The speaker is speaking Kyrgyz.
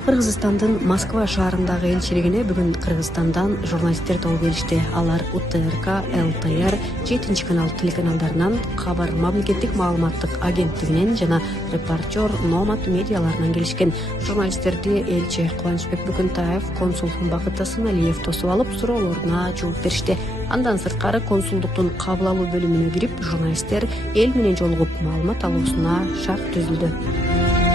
Кыргызстандын Москва шаарындагы элчилигине бүгүн Кыргызстандан журналисттер тобу келишти. Алар УТРК, ЛТР, 7 канал телеканалдарынан, Кабар мамлекеттик маалыматтык агенттигинен жана Репортер, Номад медиаларынан келишкен. Журналисттерди элчи Кубанычбек Бөкөнтаев, консул Бакыт Асаналиев тосуп алып, суроолоруна жооп беришти. Андан сырткары консулдуктун кабыл алуу бөлүмүнө кирип, журналисттер эл менен жолугуп маалымат алуусуна шарт түзүлдү.